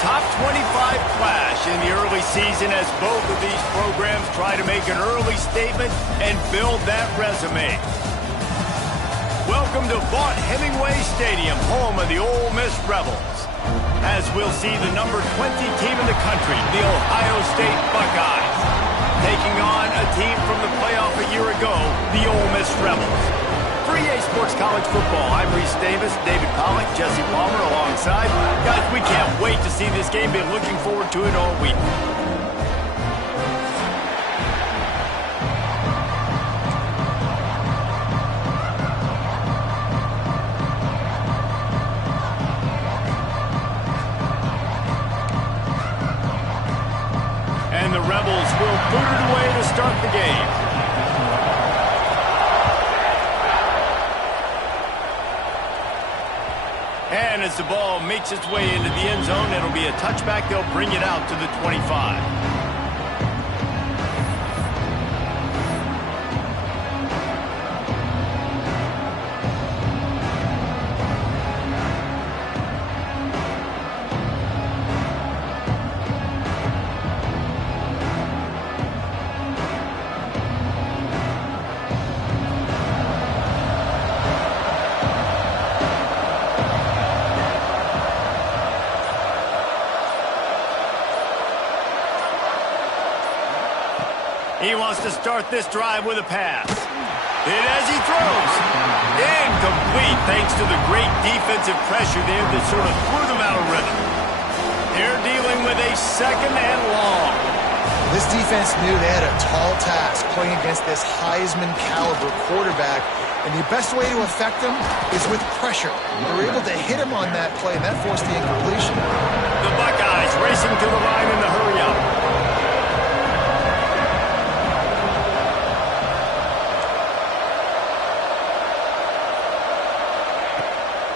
top 25 clash in the early season as both of these programs try to make an early statement and build that resume. Welcome to Vaught Hemingway Stadium, home of the Ole Miss Rebels. As we'll see the number 20 team in the country, the Ohio State Buckeyes, taking on a team from the playoff a year ago, the Ole Miss Rebels. For EA Sports College Football, I'm Reese Davis, David Pollock, Jesse Palmer alongside. Guys, we can't wait to see this game. Been looking forward to it all week. And the Rebels will boot it away to start the game. And as the ball makes its way into the end zone, it'll be a touchback. They'll bring it out to the 25. He wants to start this drive with a pass. Hit as he throws. Incomplete thanks to the great defensive pressure there that sort of threw them out of rhythm. They're dealing with a second and long. This defense knew they had a tall task playing against this Heisman caliber quarterback, and the best way to affect him is with pressure. They were able to hit him on that play, and that forced the incompletion. The Buckeyes racing to the line in the hurry-up.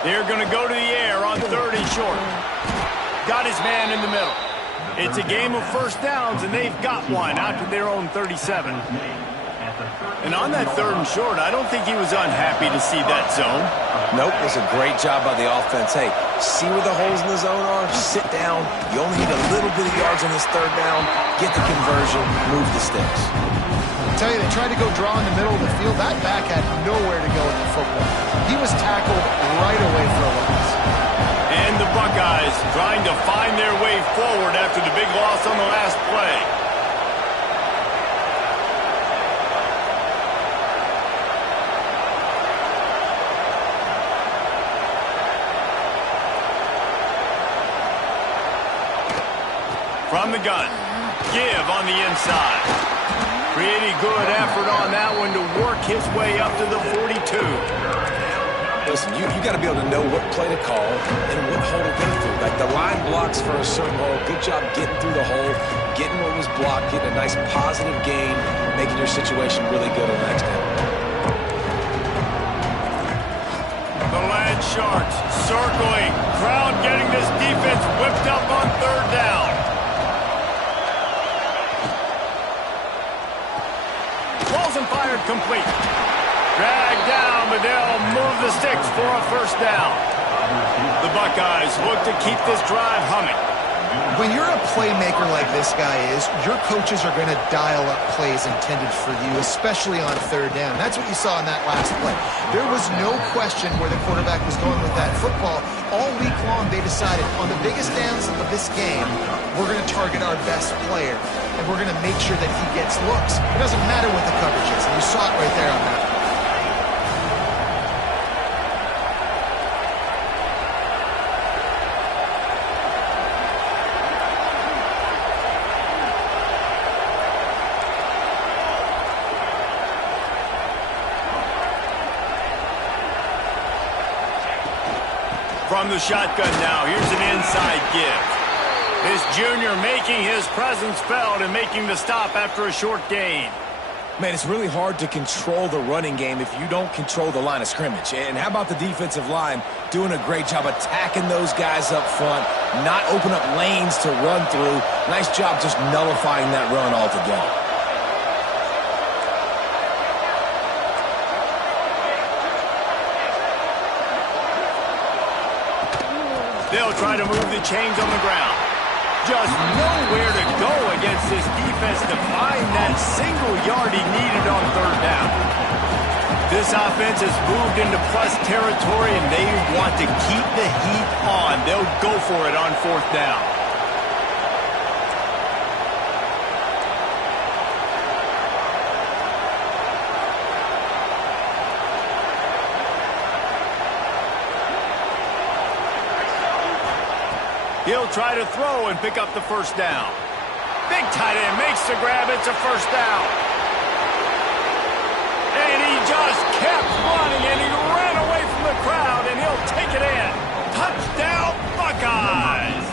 They're going to go to the air on 3rd and short. Got his man in the middle. It's a game of first downs, and they've got one out to their own 37. And on that 3rd and short, I don't think he was unhappy to see that zone. Nope, it was a great job by the offense. Hey, see where the holes in the zone are? Sit down. You only need a little bit of yards on this 3rd down. Get the conversion. Move the sticks. I tell you, they tried to go draw in the middle of the field. That back had nowhere to go with the football. He was tackled right away for a loss. And the Buckeyes trying to find their way forward after the big loss on the last play. From the gun, give on the inside. Pretty good effort on that one to work his way up to the 42. Listen, you got to be able to know what play to call and what hole to go through. Like the line blocks for a certain hole. Good job getting through the hole, getting what was blocked, getting a nice positive gain, making your situation really good on the next game. The Land Sharks circling. Crowd getting this defense whipped up on 3rd down. Balls and fired complete. Dragged down, but they'll move the sticks for a first down. The Buckeyes look to keep this drive humming. When you're a playmaker like this guy is, your coaches are going to dial up plays intended for you, especially on 3rd down. That's what you saw in that last play. There was no question where the quarterback was going with that football. All week long, they decided on the biggest downs of this game, we're going to target our best player, and we're going to make sure that he gets looks. It doesn't matter what the coverage is, and you saw it right there on that. From the shotgun now, here's an inside give. This junior making his presence felt and making the stop after a short gain. Man, it's really hard to control the running game if you don't control the line of scrimmage. And how about the defensive line doing a great job attacking those guys up front, not open up lanes to run through. Nice job just nullifying that run altogether. They'll try to move the chains on the ground. Just nowhere to go against this defense to find that single yard he needed on third down. This offense has moved into plus territory, and they want to keep the heat on. They'll go for it on fourth down. He'll try to throw and pick up the first down. Big tight end makes the grab. It's a first down. And he just kept running, and he ran away from the crowd, and he'll take it in. Touchdown, Buckeyes!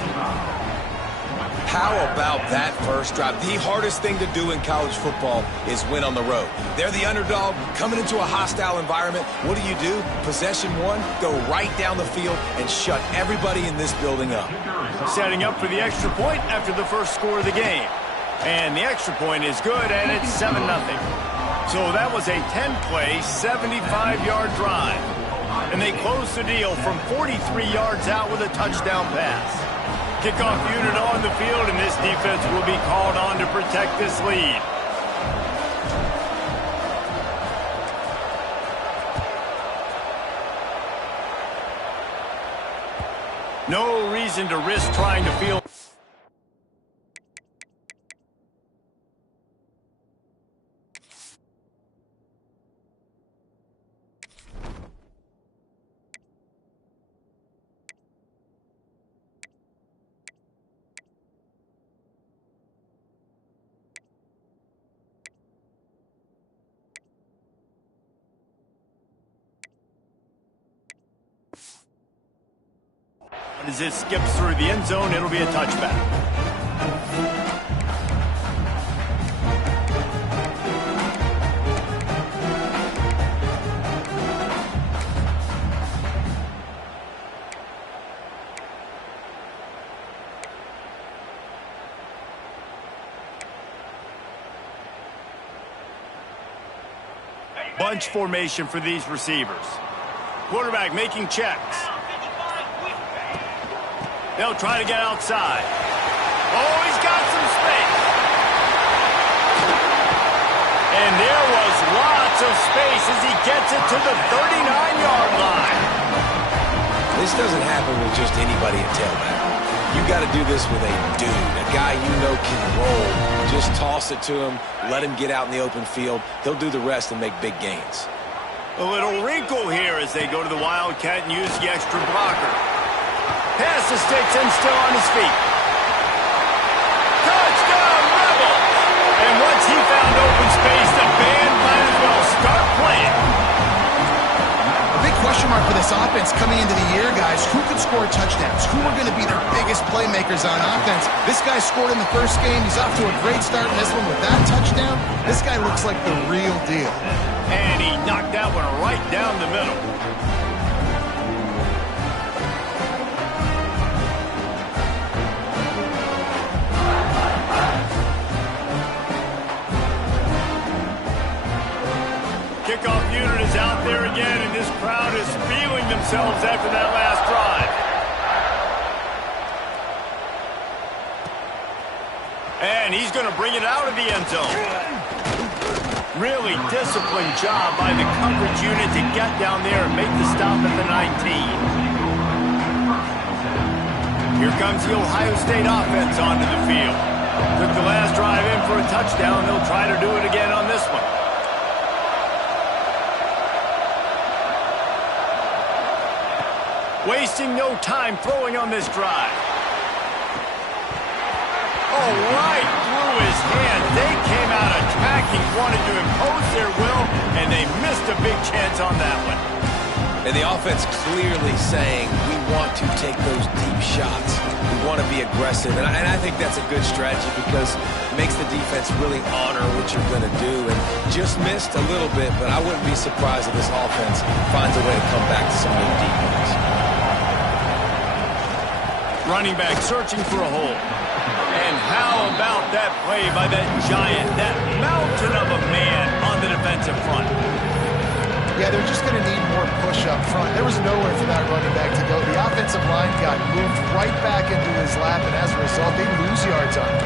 How about that first drive? The hardest thing to do in college football is win on the road. They're the underdog coming into a hostile environment. What do? Possession one, go right down the field and shut everybody in this building up. Setting up for the extra point after the first score of the game. And the extra point is good, and it's 7-0. So that was a 10-play, 75-yard drive. And they closed the deal from 43 yards out with a touchdown pass. Kickoff unit on the field, and this defense will be called on to protect this lead. No reason to risk trying to field. As it skips through the end zone, it'll be a touchback. Bunch formation for these receivers. Quarterback making checks. They'll try to get outside. Oh, he's got some space. And there was lots of space as he gets it to the 39-yard line. This doesn't happen with just anybody at tailback. You got to do this with a dude, a guy you know can roll. Just toss it to him, let him get out in the open field. He'll do the rest and make big gains. A little wrinkle here as they go to the Wildcat and use the extra blocker. Pass the sticks and still on his feet. Touchdown, Rebels! And once he found open space, the band might as well start playing. A big question mark for this offense coming into the year, guys. Who could score touchdowns? Who are going to be their biggest playmakers on offense? This guy scored in the first game. He's off to a great start in this one with that touchdown. This guy looks like the real deal. And he knocked that one right down the middle. Kickoff unit is out there again, and this crowd is feeling themselves after that last drive. And he's going to bring it out of the end zone. Really disciplined job by the coverage unit to get down there and make the stop at the 19. Here comes the Ohio State offense onto the field. Took the last drive in for a touchdown. They'll try to do it again on this one. Wasting no time throwing on this drive. Oh, right through his hand. They came out attacking, wanted to impose their will, and they missed a big chance on that one. And the offense clearly saying, we want to take those deep shots. We want to be aggressive. And I think that's a good strategy because it makes the defense really honor what you're going to do. And just missed a little bit, but I wouldn't be surprised if this offense finds a way to come back to some of the deep ones. Running back searching for a hole. And how about that play by that giant, that mountain of a man on the defensive front? Yeah, they're just going to need more push up front. There was nowhere for that running back to go. The offensive line got moved right back into his his lap, and as a result, they lose yards on him.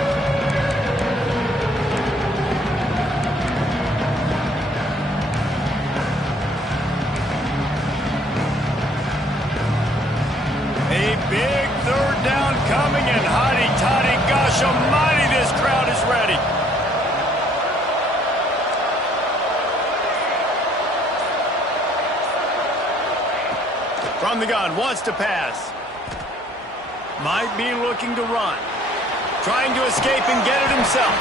A big third down coming, and hotty-toddy, gosh almighty, this crowd is ready. From the gun, wants to pass. Might be looking to run. Trying to escape and get it himself.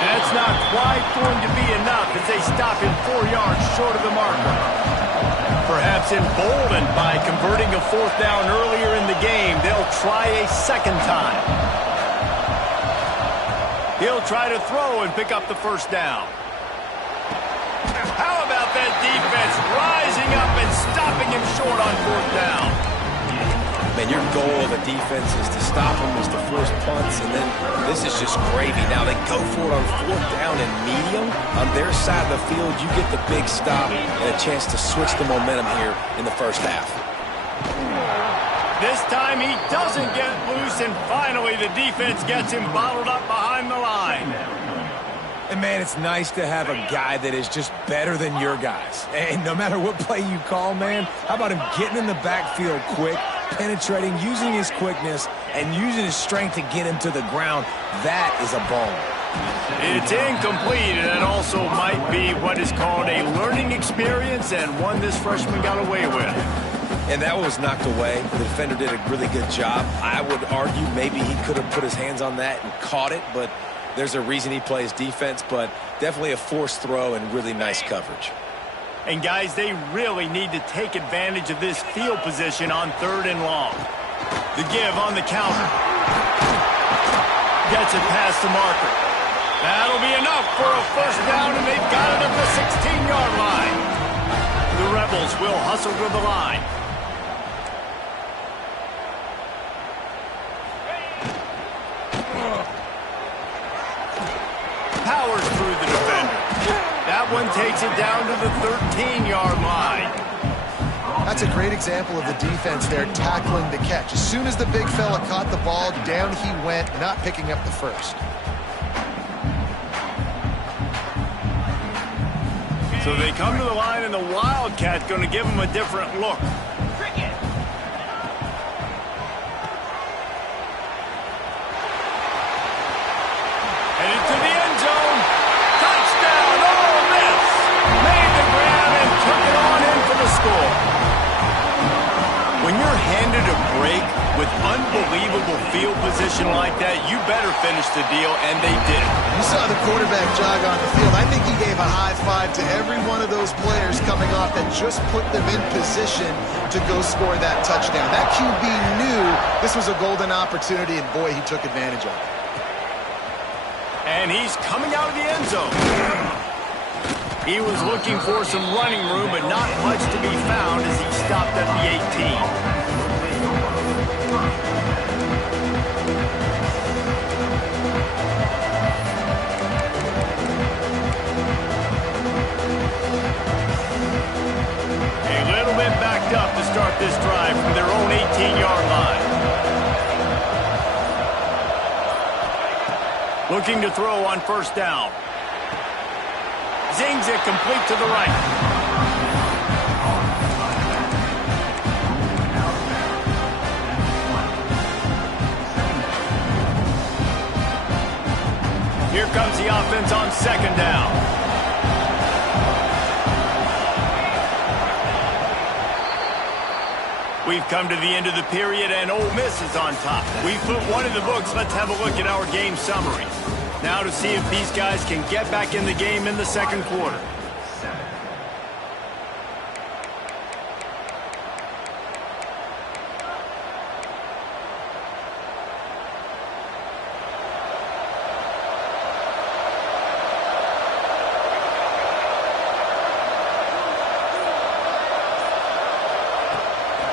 That's not quite going to be enough as they stop him 4 yards short of the marker. Perhaps emboldened by converting a fourth down earlier in the game, they'll try a second time. He'll try to throw and pick up the first down. How about that defense rising up and stopping him short on fourth down? Man, your goal of a defense is to stop him, is to force punts, and then this is just gravy. Now they go for it on fourth down and medium. On their side of the field, you get the big stop and a chance to switch the momentum here in the first half. This time he doesn't get loose, and finally the defense gets him bottled up behind the line. And, man, it's nice to have a guy that is just better than your guys. And no matter what play you call, man, how about him getting in the backfield quick, penetrating, using his quickness, and using his strength to get him to the ground? That is a ball. It's incomplete, and it also might be what is called a learning experience, and one this freshman got away with. And that was knocked away. The defender did a really good job. I would argue maybe he could have put his hands on that and caught it, but there's a reason he plays defense, but definitely a forced throw and really nice coverage. And, guys, they really need to take advantage of this field position on third and long. The give on the counter. Gets it past the marker. That'll be enough for a first down, and they've got it at the 16-yard line. The Rebels will hustle to the line. Powers through the defender. That one takes it down to the 13-yard line. That's a great example of the defense there tackling the catch. As soon as the big fella caught the ball, down he went, not picking up the first. So they come to the line, and the Wildcat going to give them a different look. Headed to the end zone. Touchdown, Ole Miss. Made the grab and took it on in for the score. When you're handed a break with unbelievable field position like that, you better finish the deal, and they did. You saw the quarterback jog on the field. I think he gave a high five to every one of those players coming off that just put them in position to go score that touchdown. That QB knew this was a golden opportunity, and boy, he took advantage of it. And he's coming out of the end zone. He was looking for some running room, but not much to be found as he stopped at the 18. A little bit backed up to start this drive from their own 18-yard line. Looking to throw on first down. Zings it complete to the right. Here comes the offense on second down. We've come to the end of the period, and Ole Miss is on top. We've put one in the books. Let's have a look at our game summary. Now to see if these guys can get back in the game in the second quarter.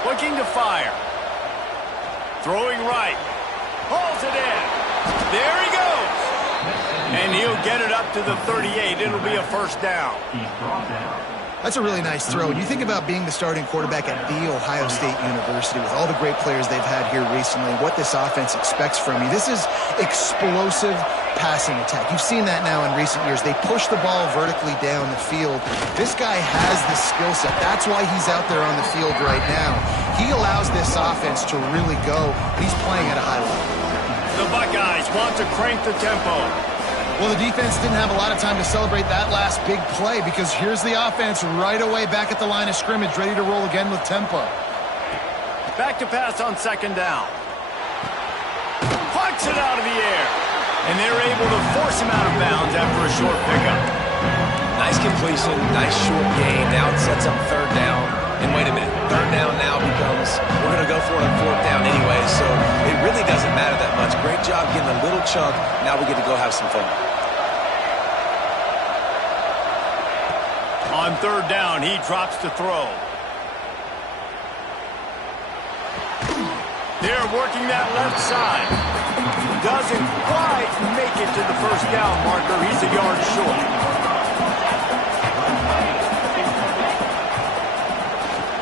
Looking to fire. Throwing right. Hauls it in. There he goes. And he'll get it up to the 38. It'll be a first down. That's a really nice throw. And you think about being the starting quarterback at The Ohio State University with all the great players they've had here recently, what this offense expects from you. This is explosive passing attack. You've seen that now in recent years. They push the ball vertically down the field. This guy has the skill set. That's why he's out there on the field right now. He allows this offense to really go. He's playing at a high level. The Buckeyes want to crank the tempo. Well, the defense didn't have a lot of time to celebrate that last big play because here's the offense right away back at the line of scrimmage, ready to roll again with tempo. Back to pass on second down. Plucks it out of the air. And they're able to force him out of bounds after a short pickup. Nice completion, nice short gain. Now it sets up third down. And wait a minute, third down now becomes, we're going to go for it on fourth down anyway, so it really doesn't matter that much. Great job getting a little chunk. Now we get to go have some fun. On third down, he drops to throw. They're working that left side. Doesn't quite make it to the first down marker. He's a yard short.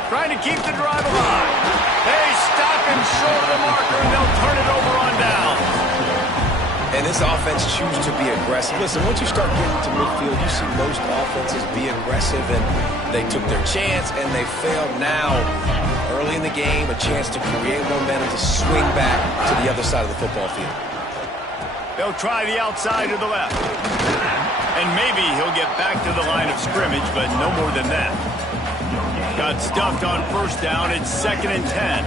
Trying to keep the drive alive. They stop him short of the marker, and they'll turn it over on down. And this offense chooses to be aggressive. Listen, once you start getting to midfield, you see most offenses be aggressive, and they took their chance, and they failed. Now, early in the game, a chance to create momentum to swing back to the other side of the football field. They'll try the outside to the left. And maybe he'll get back to the line of scrimmage, but no more than that. Got stuffed on first down. It's 2nd and 10.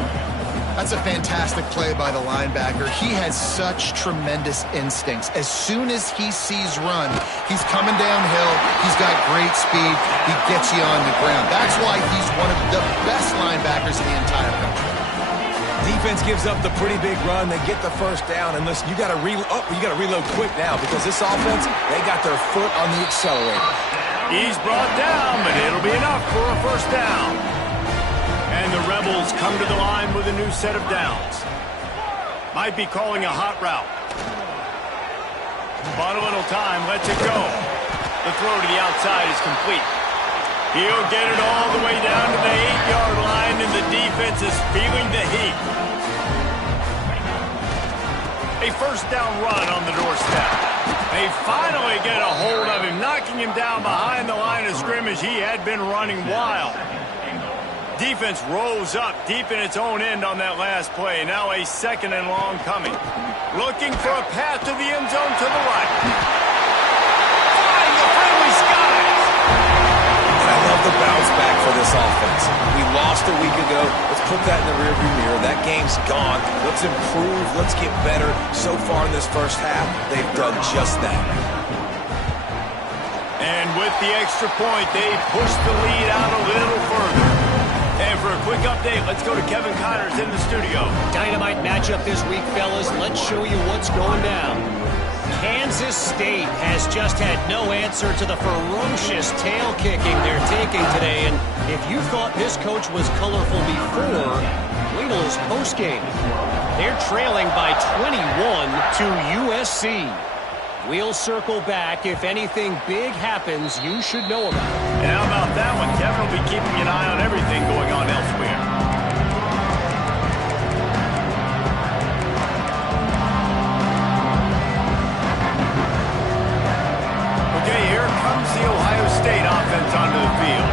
That's a fantastic play by the linebacker. He has such tremendous instincts. As soon as he sees run, he's coming downhill. He's got great speed. He gets you on the ground. That's why he's one of the best linebackers in the entire country. Defense gives up the pretty big run. They get the first down. And listen, you got to reload quick now because this offense, they got their foot on the accelerator. He's brought down, but it'll be enough for a first down. And the Rebels come to the line with a new set of downs. Might be calling a hot route. Bought a little time, lets it go. The throw to the outside is complete. He'll get it all the way down to the 8-yard line, and the defense is feeling the heat. A first down run on the doorstep. They finally get a hold of him, knocking him down behind the line of scrimmage. He had been running wild. Defense rose up deep in its own end on that last play. Now a 2nd and long coming. Looking for a path to the end zone to the right. Flying the friendly skies. And I love the bounce back for this offense. We lost a week ago. Let's put that in the rearview mirror. That game's gone. Let's improve. Let's get better. So far in this first half, they've done just that. And with the extra point, they push the lead out a little further. And for a quick update, let's go to Kevin Connors in the studio. Dynamite matchup this week, fellas. Let's show you what's going down. Kansas State has just had no answer to the ferocious tail kicking they're taking today. And if you thought this coach was colorful before, wait till his postgame. They're trailing by 21 to USC. We'll circle back. If anything big happens, you should know about it. And how about that one? Kevin will be keeping an eye on everything going on elsewhere. Okay, here comes the Ohio State offense onto the field.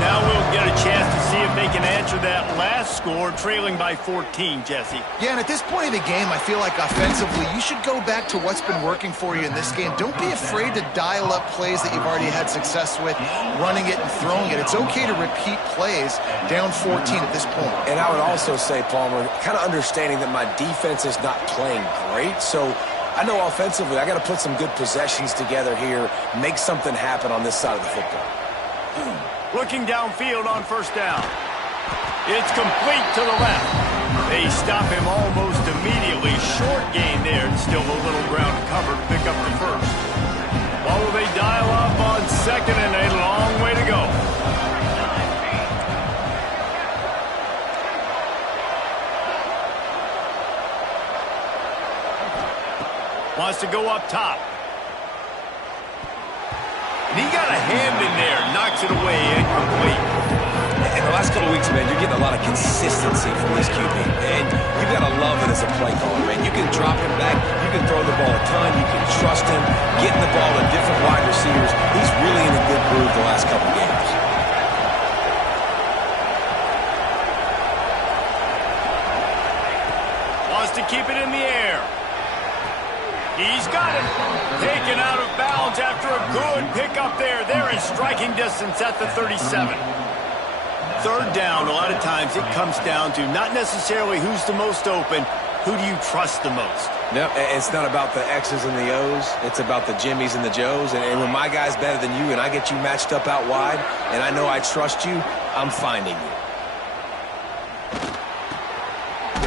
Now we'll get a chance to see if they can answer that last score, trailing by 14, Jesse. Yeah, and at this point of the game, I feel like offensively, you should go back to what's been working for you in this game. Don't be afraid to dial up plays that you've already had success with, running it and throwing it. It's okay to repeat plays down 14 at this point. And I would also say, Palmer, kind of understanding that my defense is not playing great, so I know offensively I got to put some good possessions together here, make something happen on this side of the football. Looking downfield on first down. It's complete to the left. They stop him almost immediately. Short gain there, and still a little ground to cover to pick up the first. While will they dial up on 2nd and a long way to go? Wants to go up top. And he got a hand in there, knocks it away, and last couple weeks, man, you're getting a lot of consistency from this QB. And you've got to love it as a play caller, man. You can drop him back. You can throw the ball a ton. You can trust him, getting the ball to different wide receivers. He's really in a good groove the last couple games. Wants to keep it in the air. He's got it. Taken out of bounds after a good pickup there. They're in striking distance at the 37. Third down, a lot of times it comes down to not necessarily who's the most open, who do you trust the most? No, it's not about the X's and the O's. It's about the Jimmies and the Joes. And when my guy's better than you and I get you matched up out wide and I know I trust you, I'm finding you.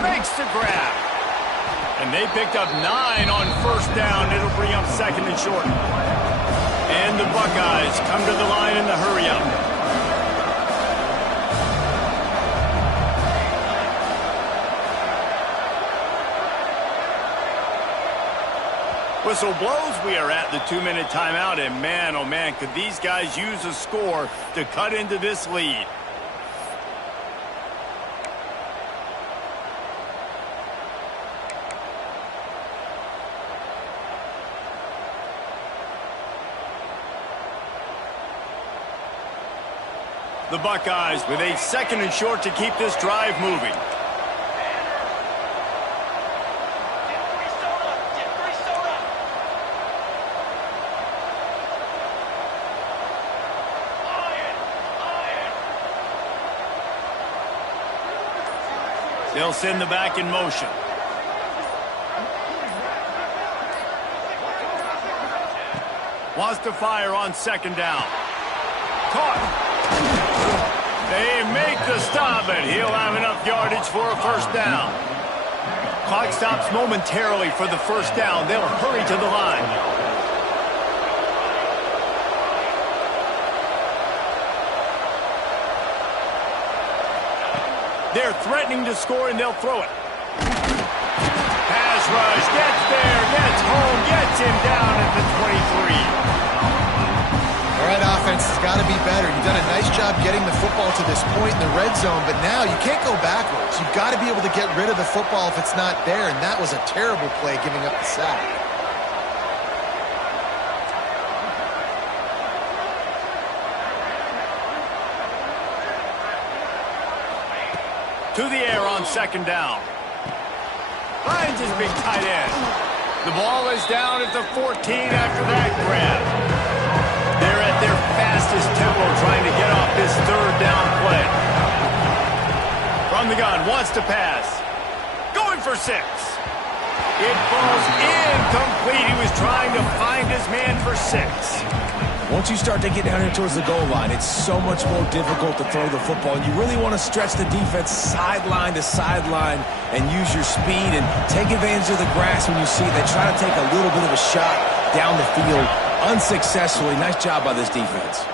Makes the grab. And they picked up 9 on first down. It'll bring up second and short. And the Buckeyes come to the line in the hurry-up. Whistle blows. We are at the 2-minute timeout. And man, oh man, could these guys use a score to cut into this lead. The Buckeyes with a second and short to keep this drive moving. They'll send the back in motion. Wants to fire on second down. Caught. They make the stop, and he'll have enough yardage for a first down. Clock stops momentarily for the first down. They'll hurry to the line. They're threatening to score, and they'll throw it. Pass rush, gets there, gets home, gets him down at the 23. All right, offense has got to be better. You've done a nice job getting the football to this point in the red zone, but now you can't go backwards. You've got to be able to get rid of the football if it's not there, and that was a terrible play giving up the sack. To the air on second down. Finds his big tight end. The ball is down at the 14 after that grab. They're at their fastest tempo trying to get off this third down play. From the gun, wants to pass. Going for 6. It falls incomplete. He was trying to find his man for 6. Once you start to get down here towards the goal line, it's so much more difficult to throw the football. And you really want to stretch the defense sideline to sideline and use your speed and take advantage of the grass when you see it. They try to take a little bit of a shot down the field unsuccessfully. Nice job by this defense.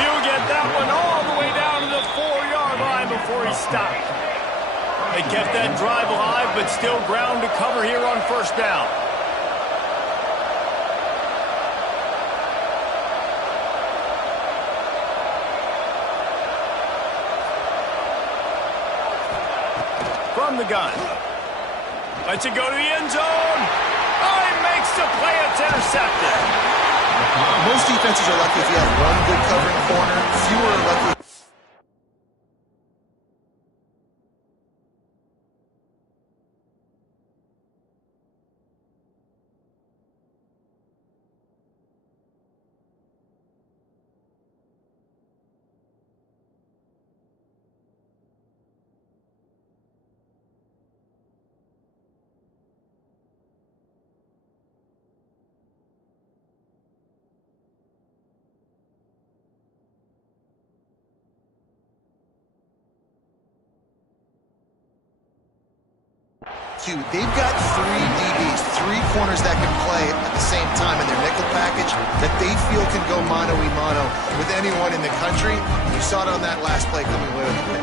He'll get that one all the way down to the 4-yard line before he stopped. They kept that drive alive, but still ground to cover here on first down. From the gun. Lets it go to the end zone. Oh, he makes the play. It's intercepted. Most defenses are lucky if you have one good covering corner. Fewer are lucky. They've got 3 DBs, 3 corners that can play at the same time in their nickel package that they feel can go mano-a-mano with anyone in the country. You saw it on that last play coming away with the pick.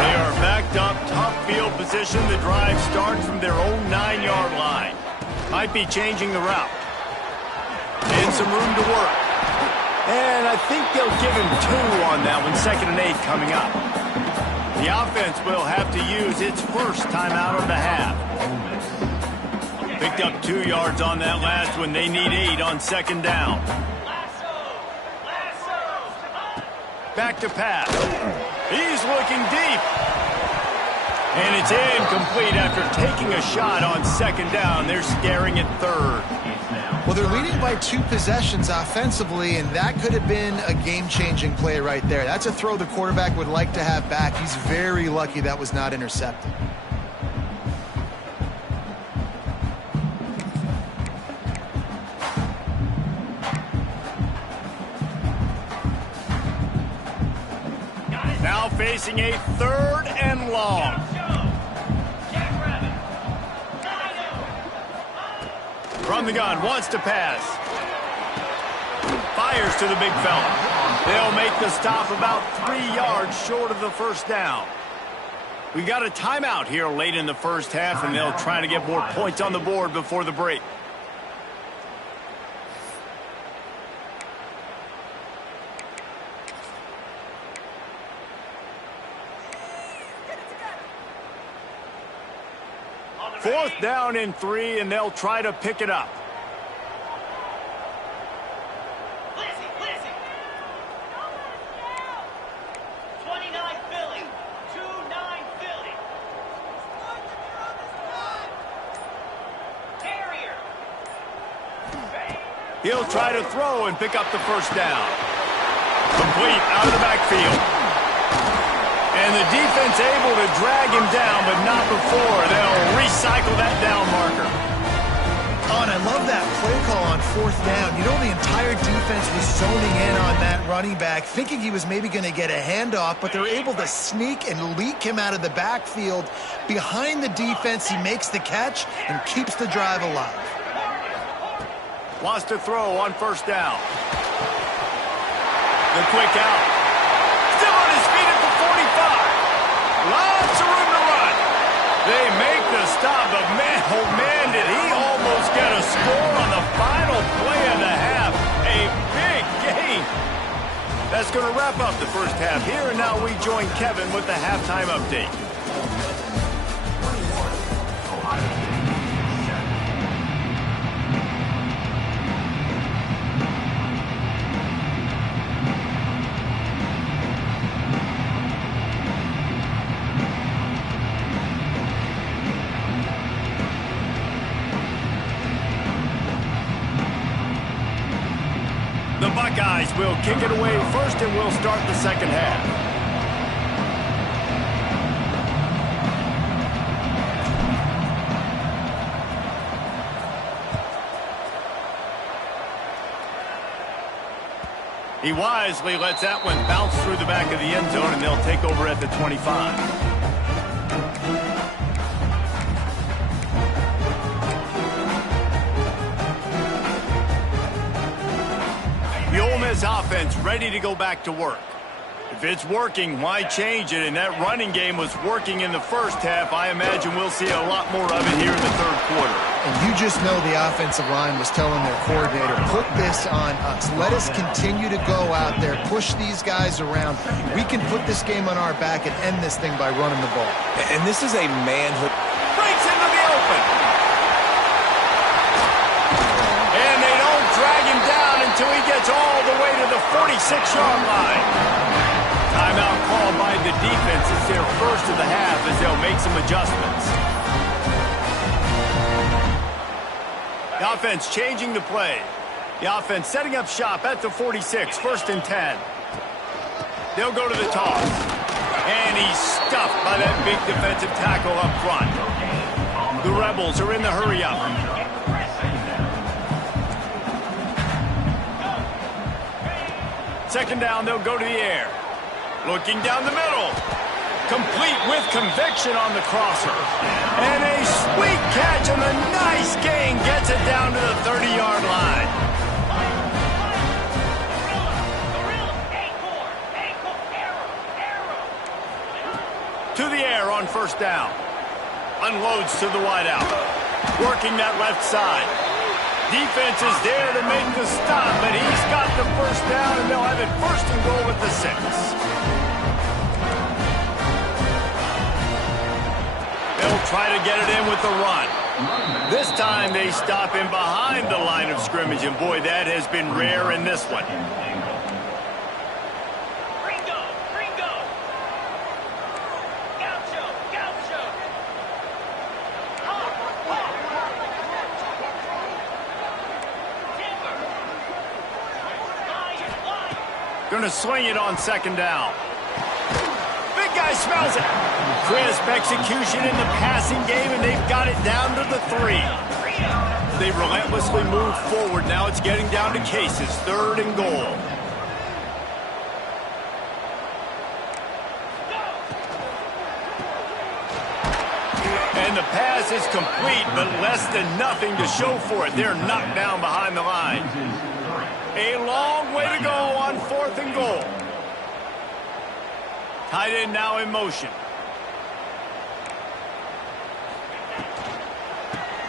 They are backed up, tough field position. The drive starts from their own 9-yard line. Might be changing the route. And some room to work. And I think they'll give him 2 on that one, 2nd and 8 coming up. The offense will have to use its first timeout of the half. Picked up 2 yards on that last one. They need 8 on 2nd down. Back to pass. He's looking deep. And it's incomplete after taking a shot on 2nd down. They're scaring at 3rd. Well, they're leading by 2 possessions offensively, and that could have been a game-changing play right there. That's a throw the quarterback would like to have back. He's very lucky that was not intercepted. Now facing a 3rd and long. From the gun, wants to pass. Fires to the big fella. They'll make the stop about 3 yards short of the 1st down. We got a timeout here late in the 1st half, and they'll try to get more points on the board before the break. Fourth down and 3, and they'll try to pick it up. He'll try to throw and pick up the 1st down. Complete out of the backfield. And the defense able to drag him down, but not before. They'll recycle that down marker. Oh, and I love that play call on 4th down. You know, the entire defense was zoning in on that running back, thinking he was maybe going to get a handoff, but they're able to sneak and leak him out of the backfield. Behind the defense, he makes the catch and keeps the drive alive. Wants to throw on 1st down. The quick out. Still on his feet at the 45. Lots of room to run. They make the stop, but man, oh man, did he almost get a score on the final play of the half. A big game. That's going to wrap up the 1st half here, and now we join Kevin with the halftime update. The Buckeyes will kick it away first, and we'll start the 2nd half. He wisely lets that one bounce through the back of the end zone, and they'll take over at the 25. The Ole Miss offense ready to go back to work. If it's working, why change it? And that running game was working in the 1st half. I imagine we'll see a lot more of it here in the 3rd quarter. And you just know the offensive line was telling their coordinator, put this on us. Let us continue to go out there, push these guys around. We can put this game on our back and end this thing by running the ball. And this is a manhood. Breaks into the open. And they don't drag him down until he gets all the way to the 46-yard line. Timeout called by the defense. It's their first of the half as they'll make some adjustments. The offense changing the play. The offense setting up shop at the 46, 1st and 10. They'll go to the toss. And he's stuffed by that big defensive tackle up front. The Rebels are in the hurry-up. 2nd down, they'll go to the air. Looking down the middle. Complete with conviction on the crosser. And a sweet catch and a nice gain gets it down to the 30-yard line. To the air on 1st down. Unloads to the wideout. Working that left side. Defense is there to make the stop, but he's got the first down, and they'll have it 1st and goal at the 6. They'll try to get it in with the run. This time they stop him behind the line of scrimmage, and boy, that has been rare in this one. Going to swing it on 2nd down. Big guy smells it. Crisp execution in the passing game, and they've got it down to the 3. They relentlessly move forward. Now it's getting down to cases. 3rd and goal. And the pass is complete, but less than nothing to show for it. They're knocked down behind the line. A long way to go on 4th and goal. Tight end now in motion.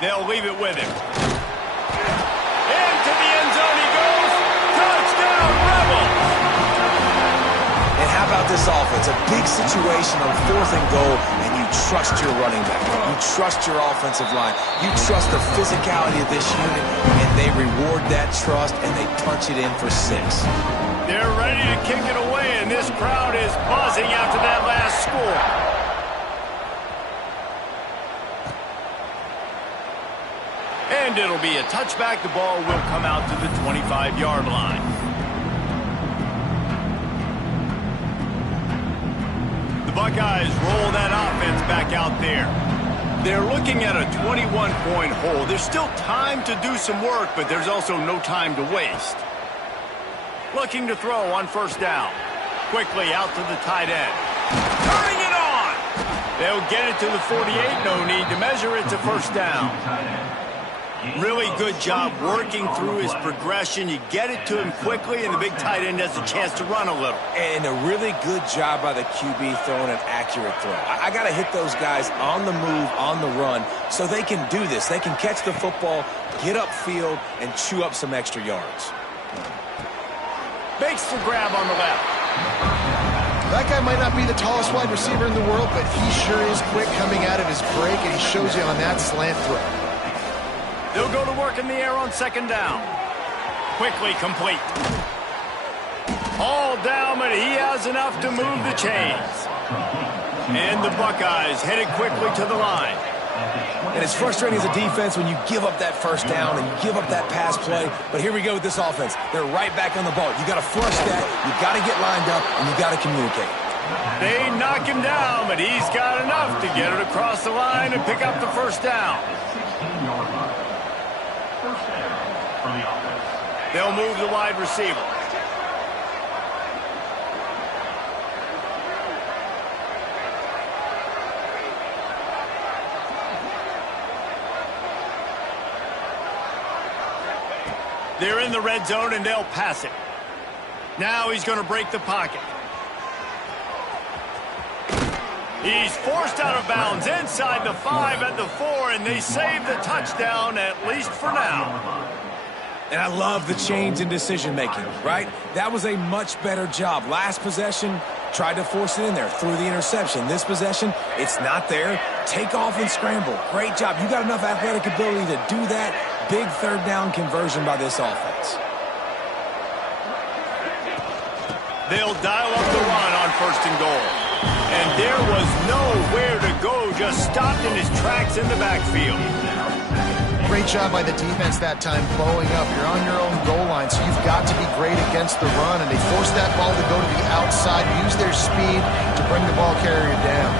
They'll leave it with him. Into the end zone he goes. Touchdown, Rebels! And how about this offense? A big situation on 4th and goal, and you trust your running back. You trust your offensive line. You trust the physicality of this unit, and they reward that trust, and they punch it in for 6. They're ready to kick it away, and this crowd is buzzing after that last score. And it'll be a touchback. The ball will come out to the 25-yard line. The Buckeyes roll that offense back out there. They're looking at a 21-point hole. There's still time to do some work, but there's also no time to waste. Looking to throw on 1st down. Quickly out to the tight end. Turning it on! They'll get it to the 48. No need to measure it to 1st down. Really good job working through his progression. You get it to him quickly, and the big tight end has a chance to run a little. And a really good job by the QB throwing an accurate throw. I got to hit those guys on the move, on the run, so they can do this. They can catch the football, get upfield, and chew up some extra yards. Makes the grab on the left. That guy might not be the tallest wide receiver in the world, but he sure is quick coming out of his break, and he shows you on that slant throw. They'll go to work in the air on 2nd down. Quickly complete. All down, but he has enough to move the chains. And the Buckeyes headed quickly to the line. And it's frustrating as a defense when you give up that 1st down and you give up that pass play. But here we go with this offense. They're right back on the ball. You got to flush that. You got to get lined up, and you got to communicate. They knock him down, but he's got enough to get it across the line and pick up the 1st down. They'll move the wide receiver. They're in the red zone, and they'll pass it. Now he's going to break the pocket. He's forced out of bounds inside the 5 at the 4, and they save the touchdown, at least for now. And I love the change in decision-making, right? That was a much better job. Last possession, tried to force it in there, threw the interception. This possession, it's not there. Take off and scramble. Great job. You got enough athletic ability to do that. Big 3rd down conversion by this offense. They'll dial up the run on 1st and goal. And there was nowhere to go, just stopped in his tracks in the backfield. Great job by the defense that time, blowing up. You're on your own goal line, so you've got to be great against the run, and they forced that ball to go to the outside, use their speed to bring the ball carrier down.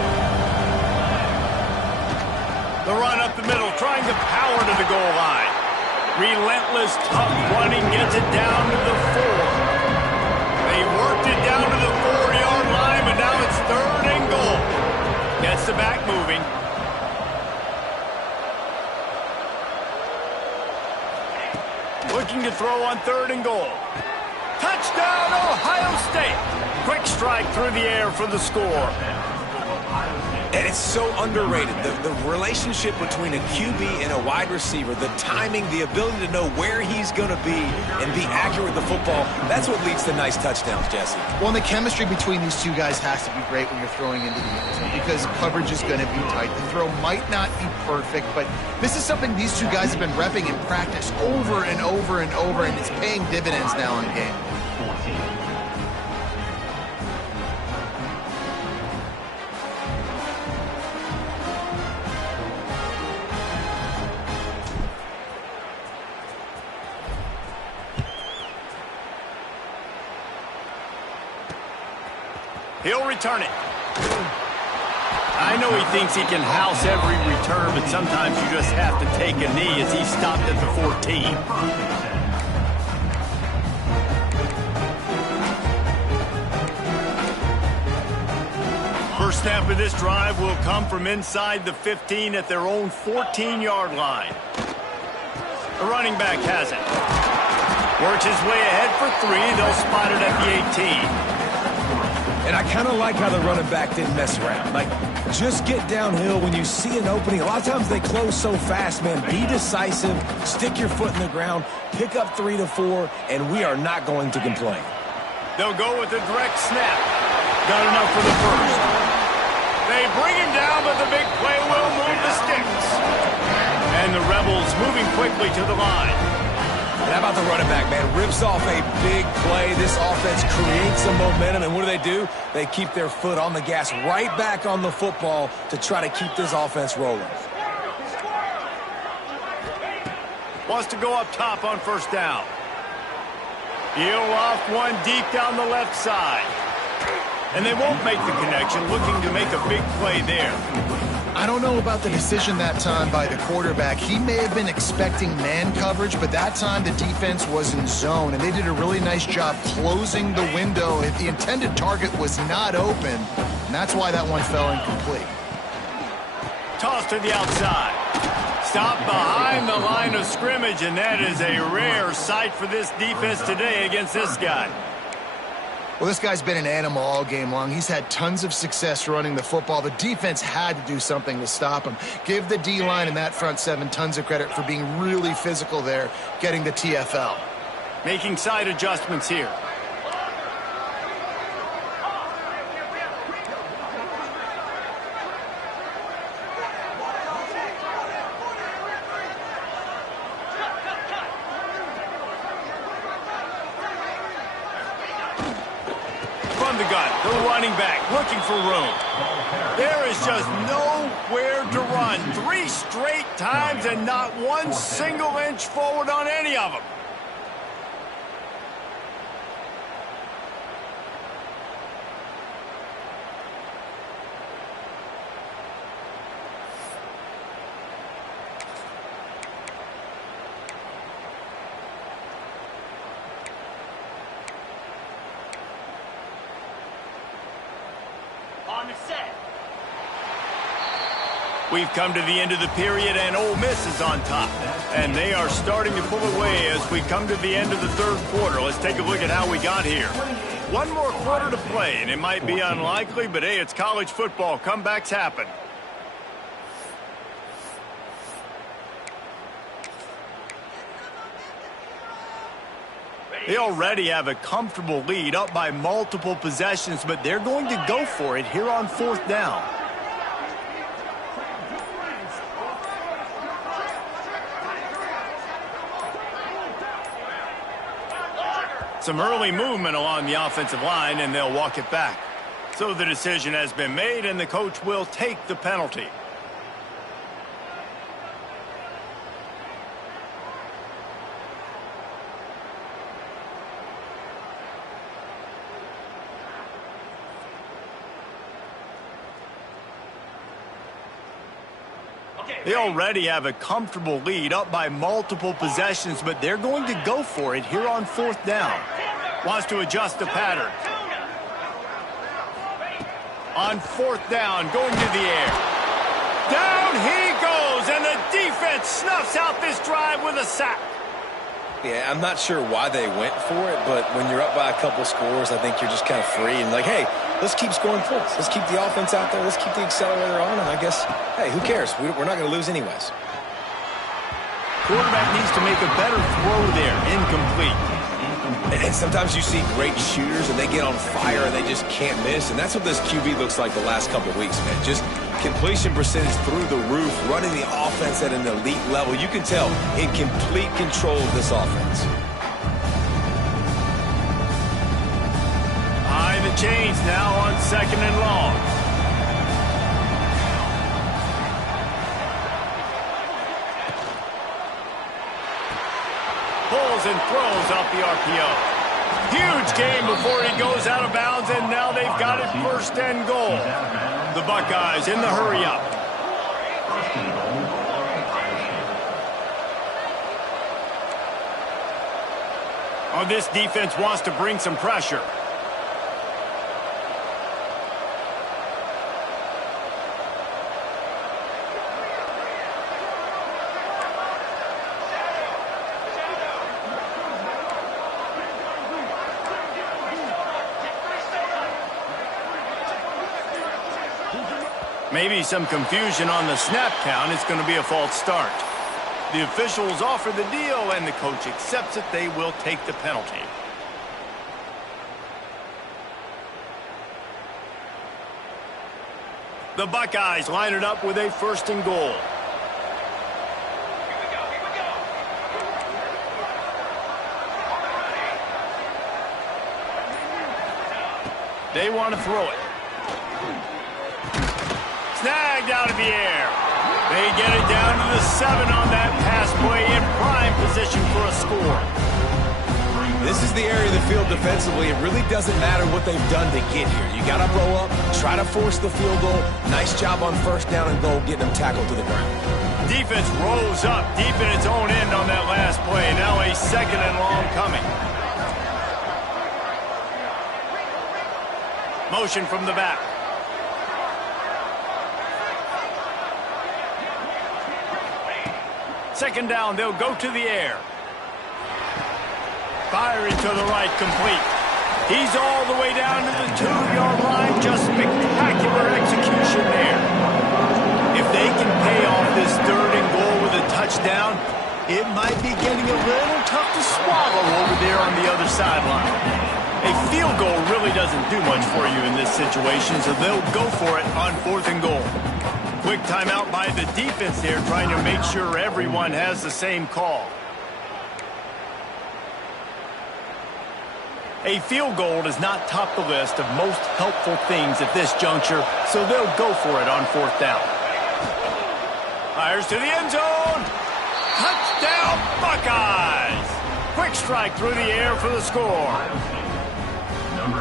The run up the middle, trying to power to the goal line. Relentless, tough running, gets it down to the 4. They worked it down to the 4-yard line, but now it's 3rd and goal. Gets the back moving. Looking to throw on 3rd and goal. Touchdown, Ohio State. Quick strike through the air for the score. And it's so underrated. The relationship between a QB and a wide receiver, the timing, the ability to know where he's going to be and be accurate with the football, that's what leads to nice touchdowns, Jesse. Well, and the chemistry between these two guys has to be great when you're throwing into the end zone because coverage is going to be tight. The throw might not be perfect, but this is something these two guys have been repping in practice over and over and over, and it's paying dividends now in game. He'll return it. I know he thinks he can house every return, but sometimes you just have to take a knee as he stopped at the 14. First snap of this drive will come from inside the 15 at their own 14-yard line. The running back has it. Works his way ahead for 3. They'll spot it at the 18. And I kind of like how the running back didn't mess around. Like, just get downhill when you see an opening. A lot of times they close so fast, man. Be decisive, stick your foot in the ground, pick up 3 to 4, and we are not going to complain. They'll go with a direct snap. Got enough for the first. They bring him down, but the big play will move the sticks. And the Rebels moving quickly to the line. And how about the running back, man? Rips off a big play. This offense creates some momentum, and what do? They keep their foot on the gas right back on the football to try to keep this offense rolling. Wants to go up top on first down. He'll off one deep down the left side. And they won't make the connection, looking to make a big play there. I don't know about the decision that time by the quarterback. He may have been expecting man coverage, but that time the defense was in zone, and they did a really nice job closing the window if the intended target was not open, and that's why that one fell incomplete. Toss to the outside. Stop behind the line of scrimmage, and that is a rare sight for this defense today against this guy. Well, this guy's been an animal all game long. He's had tons of success running the football. The defense had to do something to stop him. Give the D-line and that front seven tons of credit for being really physical there, getting the TFL. Making side adjustments here. The gun, the running back looking for room. There is just nowhere to run. 3 straight times and not one single inch forward on any of them. We've come to the end of the period, and Ole Miss is on top. And they are starting to pull away as we come to the end of the third quarter. Let's take a look at how we got here. One more quarter to play, and it might be unlikely, but hey, it's college football. Comebacks happen. They already have a comfortable lead, up by multiple possessions, but they're going to go for it here on fourth down. Some early movement along the offensive line, and they'll walk it back. So the decision has been made, and the coach will take the penalty. They already have a comfortable lead, up by multiple possessions, but they're going to go for it here on fourth down. Wants to adjust the pattern. On fourth down, going to the air. Down he goes, and the defense snuffs out this drive with a sack. Yeah, I'm not sure why they went for it, but when you're up by a couple scores, I think you're just kind of free. And like, hey, let's keep scoring points. Let's keep the offense out there. Let's keep the accelerator on, and I guess, hey, who cares? We're not going to lose anyways. Quarterback needs to make a better throw there. Incomplete. And sometimes you see great shooters, and they get on fire, and they just can't miss. And that's what this QB looks like the last couple of weeks, man. Just completion percentage through the roof, running the offense at an elite level. You can tell in complete control of this offense. Behind the chains now on 2nd and long. Pulls and throws off the RPO. Huge game before he goes out of bounds, and now they've got it 1st and goal. The Buckeyes in the hurry-up. Oh, this defense wants to bring some pressure. Maybe some confusion on the snap count. It's going to be a false start. The officials offer the deal, and the coach accepts it. They will take the penalty. The Buckeyes line it up with a 1st and goal. They want to throw it. Snagged out of the air. They get it down to the 7 on that pass play, in prime position for a score. This is the area of the field defensively. It really doesn't matter what they've done to get here. You got to blow up, try to force the field goal. Nice job on 1st down and goal, getting them tackled to the ground. Defense rose up deep in its own end on that last play. Now a 2nd and long coming. Motion from the back. 2nd down, they'll go to the air. Firing to the right, complete. He's all the way down to the 2-yard line. Just spectacular execution there. If they can pay off this 3rd and goal with a touchdown, it might be getting a little tough to swallow over there on the other sideline. A field goal really doesn't do much for you in this situation, so they'll go for it on 4th and goal. Quick timeout by the defense there, trying to make sure everyone has the same call. A field goal does not top the list of most helpful things at this juncture, so they'll go for it on 4th down. Fires to the end zone. Touchdown, Buckeyes! Quick strike through the air for the score.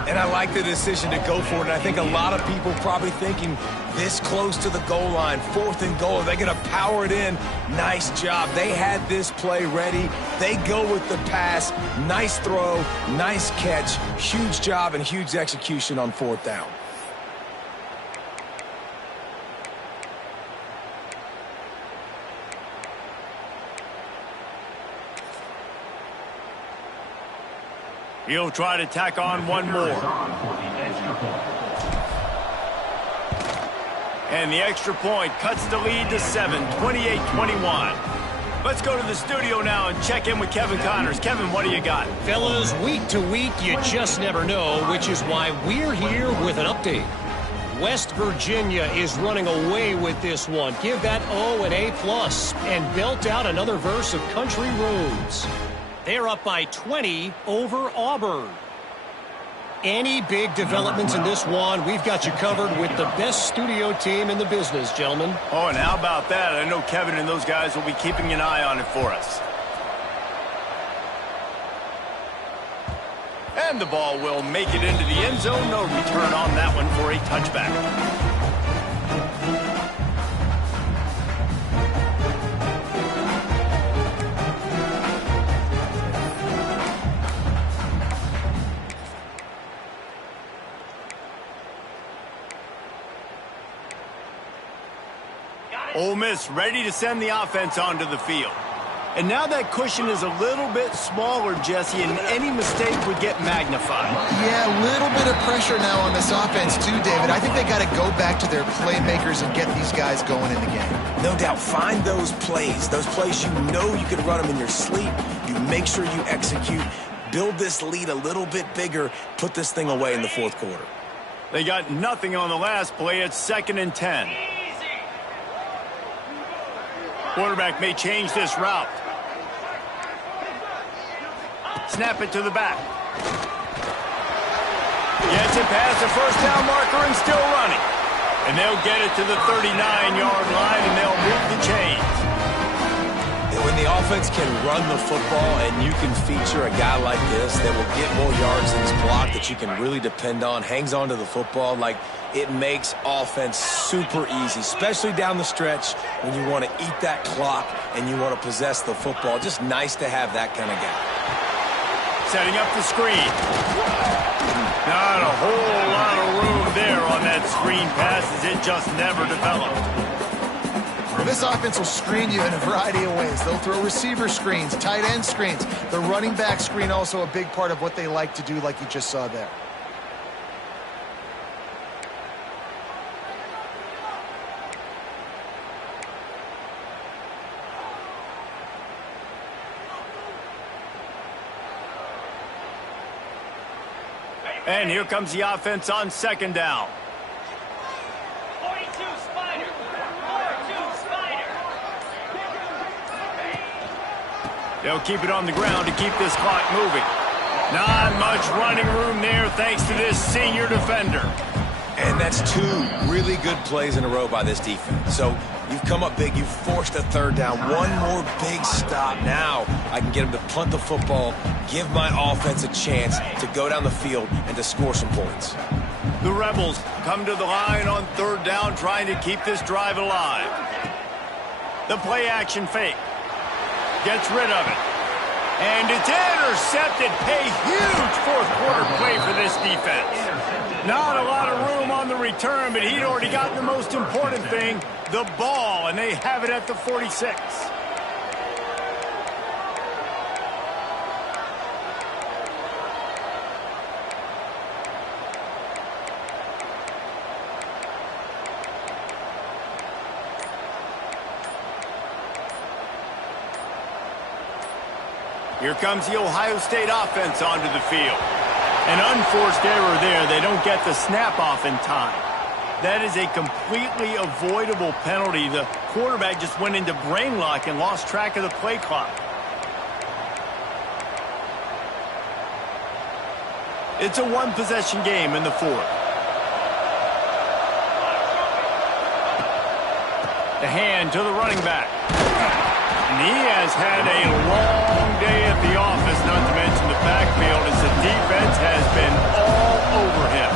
And I like the decision to go for it. And I think a lot of people probably thinking this close to the goal line, 4th and goal, are they going to power it in? Nice job. They had this play ready. They go with the pass. Nice throw, nice catch. Huge job and huge execution on 4th down. He'll try to tack on one more. And the extra point cuts the lead to 7, 28-21. Let's go to the studio now and check in with Kevin Connors. Kevin, what do you got? Fellas, week to week, you just never know, which is why we're here with an update. West Virginia is running away with this one. Give that O an A+, and belt out another verse of Country Roads. They're up by 20 over Auburn. Any big developments in this one, we've got you covered with the best studio team in the business, gentlemen. Oh, and how about that? I know Kevin and those guys will be keeping an eye on it for us. And the ball will make it into the end zone. No return on that one for a touchback. Ole Miss ready to send the offense onto the field. And now that cushion is a little bit smaller, Jesse, and any mistake would get magnified. Yeah, a little bit of pressure now on this offense too, David. I think they got to go back to their playmakers and get these guys going in the game. No doubt, find those plays you know you can run them in your sleep. You make sure you execute, build this lead a little bit bigger, put this thing away in the fourth quarter. They got nothing on the last play. It's 2nd and 10. Quarterback may change this route. Snap it to the back. Gets it past the first down marker and still running. And they'll get it to the 39-yard line, and they'll move the chains. And when the offense can run the football and you can feature a guy like this that will get more yards in his block that you can really depend on, hangs on to the football, like it makes offense super easy, especially down the stretch when you want to eat that clock and you want to possess the football. Just nice to have that kind of guy. Setting up the screen. Not a whole lot of room there on that screen pass as it just never developed. Well, this offense will screen you in a variety of ways. They'll throw receiver screens, tight end screens. The running back screen also a big part of what they like to do, like you just saw there. And here comes the offense on 2nd down. 42 Spider. 42 Spider. They'll keep it on the ground to keep this clock moving. Not much running room there thanks to this senior defender. And that's 2 really good plays in a row by this defense. So you've come up big. You've forced a 3rd down. One more big stop. Now I can get him to punt the football, give my offense a chance to go down the field and to score some points. The Rebels come to the line on 3rd down, trying to keep this drive alive. The play action fake. Gets rid of it. And it's intercepted. A huge fourth quarter play for this defense. Not a lot of room on the return, but he'd already gotten the most important thing, the ball, and they have it at the 46. Here comes the Ohio State offense onto the field. An unforced error there. They don't get the snap off in time. That is a completely avoidable penalty. The quarterback just went into brain lock and lost track of the play clock. It's a one-possession game in the 4th. The hand to the running back. And he has had a long day at the office, not to mention the backfield, as the defense has been all over him.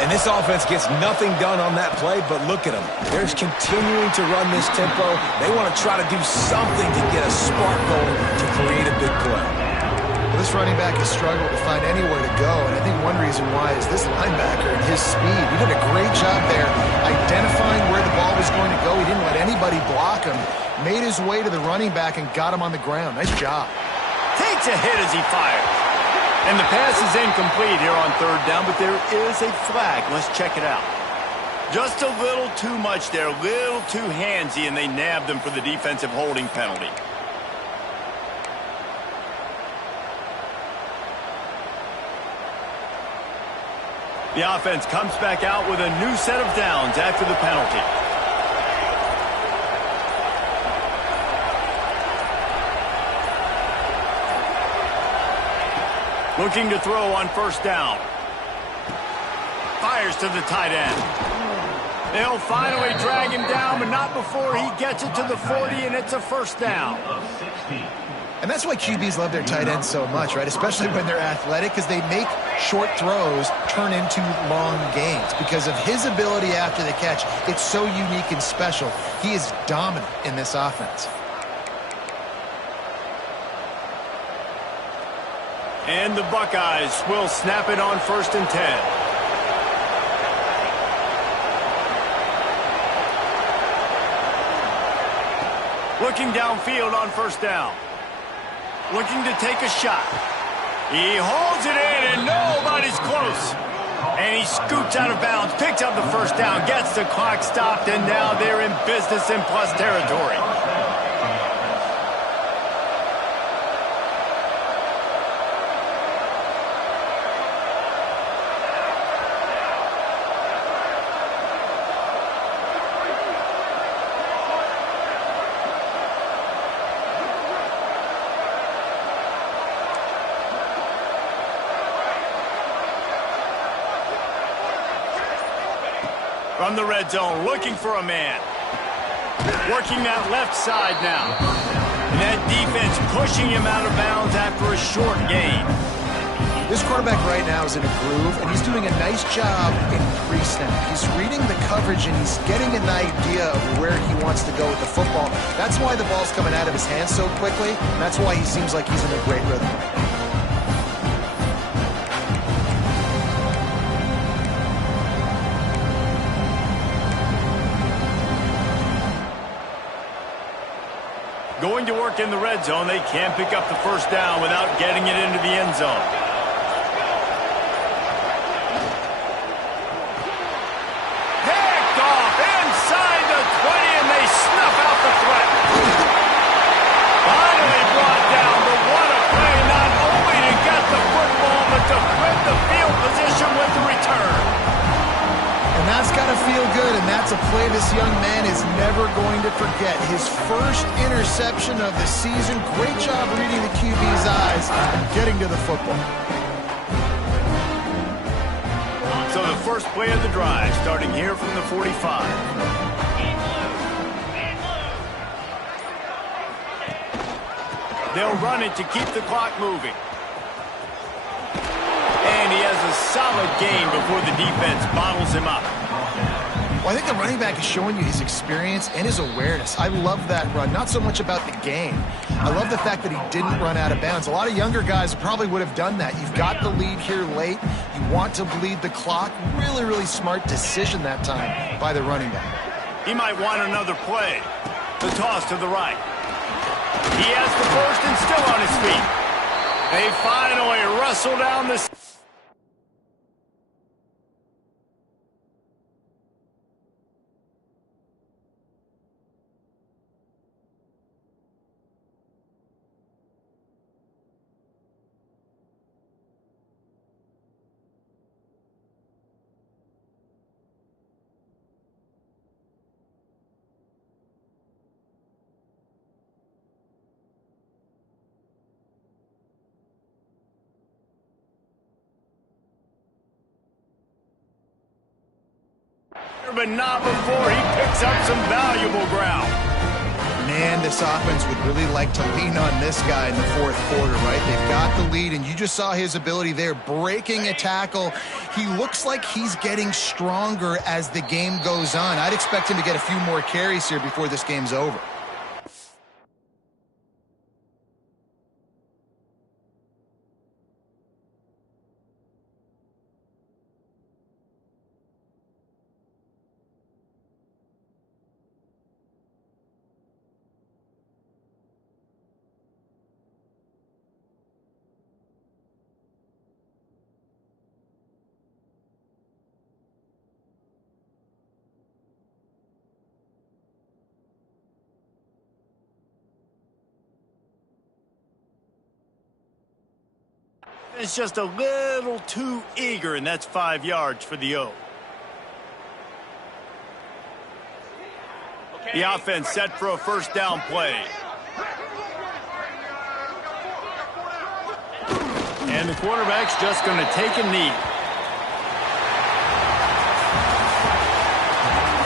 And this offense gets nothing done on that play, but look at them. They're continuing to run this tempo. They want to try to do something to get a spark going to create a big play. Well, this running back has struggled to find anywhere to go, and I think one reason why is this linebacker and his speed. He did a great job there identifying where the ball was going to go. He didn't let anybody block him. Made his way to the running back and got him on the ground. Nice job. Takes a hit as he fires. And the pass is incomplete here on 3rd down, but there is a flag. Let's check it out. Just a little too much there, a little too handsy, and they nabbed him for the defensive holding penalty. The offense comes back out with a new set of downs after the penalty. Looking to throw on 1st down. Fires to the tight end. They'll finally drag him down, but not before he gets it to the 40, and it's a 1st down. And that's why QBs love their tight ends so much, right? Especially when they're athletic, because they make short throws turn into long gains. Because of his ability after the catch, it's so unique and special. He is dominant in this offense. And the Buckeyes will snap it on 1st and 10. Looking downfield on first down. Looking to take a shot. He holds it in, and nobody's close. And he scoots out of bounds, picks up the first down, gets the clock stopped, and now they're in business in plus territory. From the red zone, looking for a man. Working that left side now. And that defense pushing him out of bounds after a short gain. This quarterback right now is in a groove, and he's doing a nice job in pre-snap. He's reading the coverage, and he's getting an idea of where he wants to go with the football. That's why the ball's coming out of his hands so quickly. That's why he seems like he's in a great rhythm. Going to work in the red zone. They can't pick up the first down without getting it into the end zone. Picked off inside the 20, and they snuff out the threat. Finally brought down, but what a play, not only to get the football, but to flip the field position with the return. And that's got to feel good, and that's a play this young man is never going to forget. His first interception of the season. Great job reading the QB's eyes and getting to the football. So the first play of the drive, starting here from the 45. They'll run it to keep the clock moving. And he has a solid gain before the defense bottles him up. Well, I think the running back is showing you his experience and his awareness. I love that run. Not so much about the game. I love the fact that he didn't run out of bounds. A lot of younger guys probably would have done that. You've got the lead here late. You want to bleed the clock. Really, really smart decision that time by the running back. He might want another play. The toss to the right. He has the first and still on his feet. They finally wrestle down the... but not before he picks up some valuable ground. Man, this offense would really like to lean on this guy in the fourth quarter, right? They've got the lead, and you just saw his ability there, breaking a tackle. He looks like he's getting stronger as the game goes on. I'd expect him to get a few more carries here before this game's over. It's just a little too eager, and that's 5 yards for the O. The offense set for a first down play. And the quarterback's just going to take a knee.